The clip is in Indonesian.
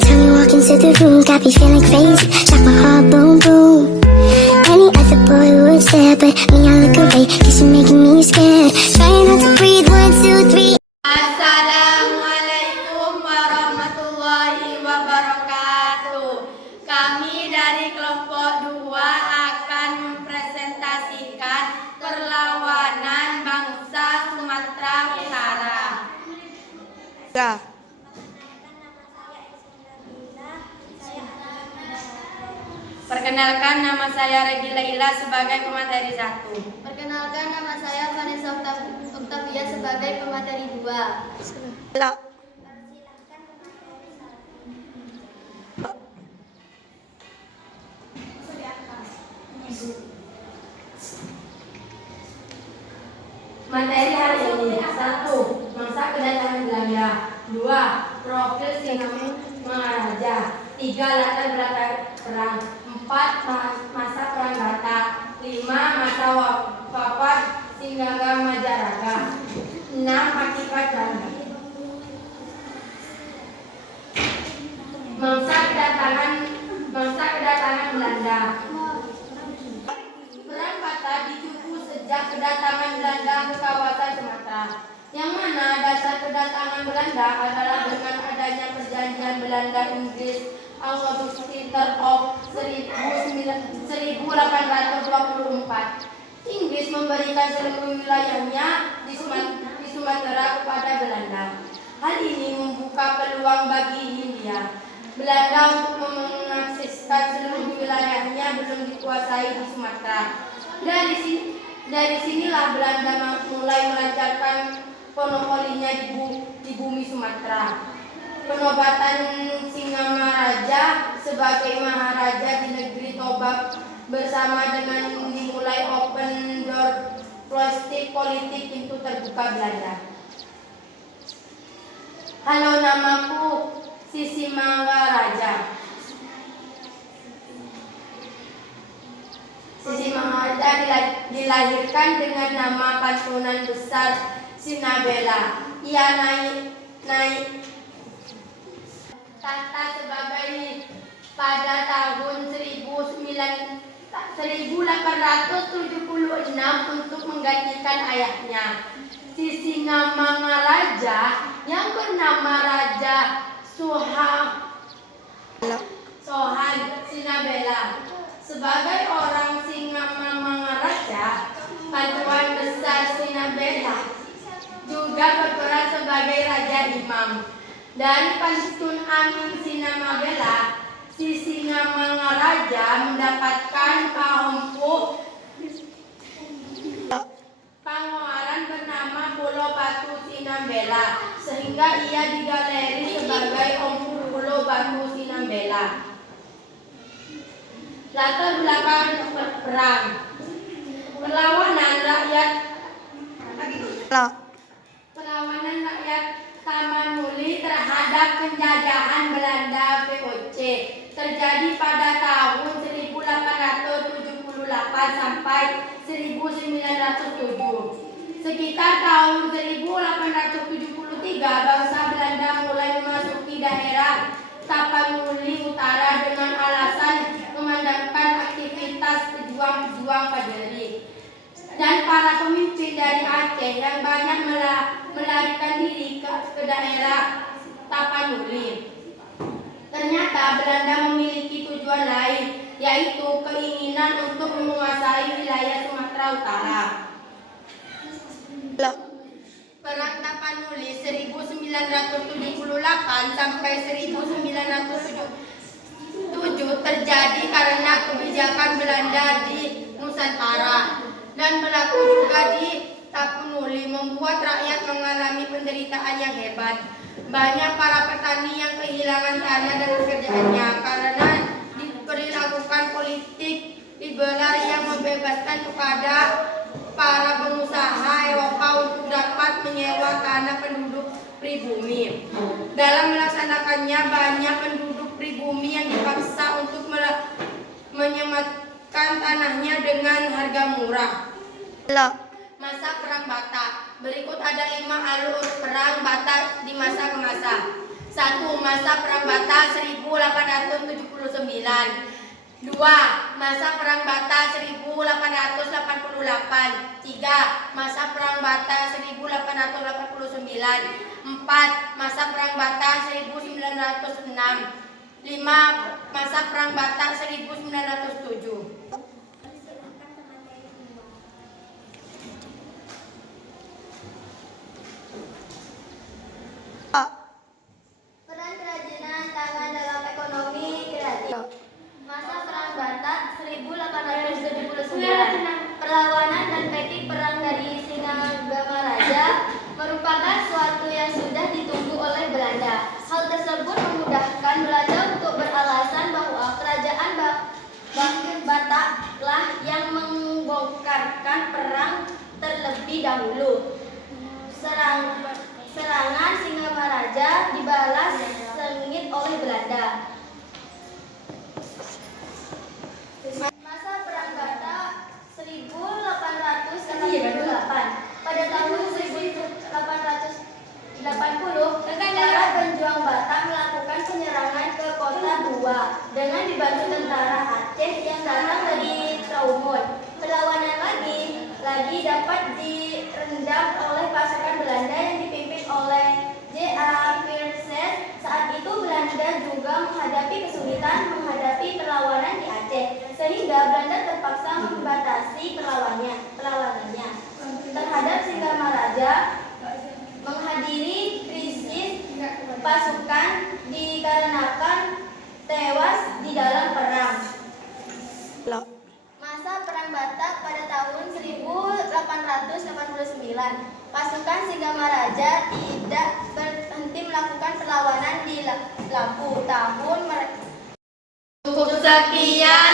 time you walk into the room, got me feeling crazy. Shot my heart, boom, boom. Any other boy would stare, but me, I look away, cause you're making me scared. Trying not to breathe, 1, 2, 3. Assalamualaikum warahmatullahi wabarakatuh. Kami dari kelompok 2 akan mempresentasikan perlawanan bangsa Sumatera Utara. Ya. Perkenalkan, nama saya Regila Ila sebagai pemateri 1. Perkenalkan, nama saya Vanessa Octavia sebagai pemateri 2. Materi hari ini: 1. Masa kedatangan Belanda. 2. Profil Singamangaraja. 3. Latar belakang perang. 4. Masa perang Batak. 5. Masa wafat Singamangaraja. 6. Akibat Belanda. Masa kedatangan Belanda. Perang Batak dicukup sejak kedatangan Belanda ke kawasan Sumatera, yang mana dasar kedatangan Belanda adalah dengan adanya perjanjian Belanda-Inggris Anglo-British of 1824. Inggris memberikan seluruh wilayahnya di Sumatera kepada Belanda. Hal ini membuka peluang bagi Hindia Belanda untuk mengakseskan seluruh wilayahnya belum dikuasai di Sumatera. Dari sinilah Belanda mulai melancarkan monopolinya di bumi Sumatera. Penobatan Singamaraja sebagai maharaja di negeri Toba bersama dengan dimulai open door politik pintu terbuka Belanda. Halo, namaku Sisimangaraja. Sisimangaraja dilahirkan dengan nama pasunan besar Sinabela. Ia naik tahta sebagai pada tahun 1876 untuk menggantikan ayahnya, Sisingamangaraja, yang bernama Raja Sohan Sinabela. Sebagai orang Singamangaraja, Pasuan Besar Sinabela juga berperan sebagai Raja Imam. Dari Pantun Amin Sinabela, Sisingamangaraja mendapatkan pangwaran bernama Pulau Batu Sinambela, sehingga ia digaleri sebagai Empu Pulau Batu Sinambela. Latar belakang perang. Perlawanan rakyat Tapanuli terhadap penjajahan Belanda VOC terjadi pada tahun 1878 sampai 1907. Sekitar tahun 1873 bangsa Belanda mulai memasuki daerah Tapanuli Utara dengan alasan memandangkan aktivitas pejuang-pejuang Fajri dan para pemimpin dari Aceh yang banyak melarikan diri ke daerah Tapanuli. Ternyata Belanda memiliki tujuan lain, yaitu keinginan untuk menguasai wilayah Sumatera Utara. Perang Tapanuli 1978 sampai 1907 terjadi karena kebijakan Belanda di Nusantara dan berlaku juga di Tapanuli, membuat rakyat mengalami penderitaan yang hebat. Banyak para petani yang kehilangan tanah dan pekerjaannya karena diberlakukan politik liberal yang membebaskan kepada para pengusaha Eropa untuk dapat menyewa tanah penduduk pribumi. Dalam melaksanakannya, banyak penduduk pribumi yang dipaksa untuk menyematkan tanahnya dengan harga murah. Masa Perang Batak. Berikut ada 5 alur perang Batak di masa ke masa. 1. Masa Perang Bata 1879. 2. Masa Perang Bata 1888. 3. Masa Perang Bata 1889. 4. Masa Perang Bata 1906. 5. Masa Perang Bata 1907. Peran kerajinan tangan dalam ekonomi kreatif. Masa Perang Batak 1879. Perlawanan dan taktik perang dari Singamaraja merupakan suatu yang sudah ditunggu oleh Belanda. Hal tersebut memudahkan Belanda untuk beralasan bahwa kerajaan Bataklah yang membongkarkan perang terlebih dahulu. Serangan Singamaraja dibalas sengit oleh Belanda. Masa Perang Batak 1888. Pada tahun 1880, para pejuang Batak melakukan penyerangan ke kota Tua dengan dibantu tentara Aceh yang datang dari Traumon. Perlawanan lagi dapat direndam oleh pasukan Belanda yang dipimpin oleh J.A. Verset. Saat itu Belanda juga menghadapi kesulitan menghadapi perlawanan di Aceh, sehingga Belanda terpaksa membatasi perlawanannya terhadap Singamaraja. Menghadiri krisis pasukan dikarenakan tewas di dalam perang. Masa Perang Batak pada tahun 1889. Pasukan Singamaraja tidak berhenti melakukan perlawanan di Lampung. Cukup sekian.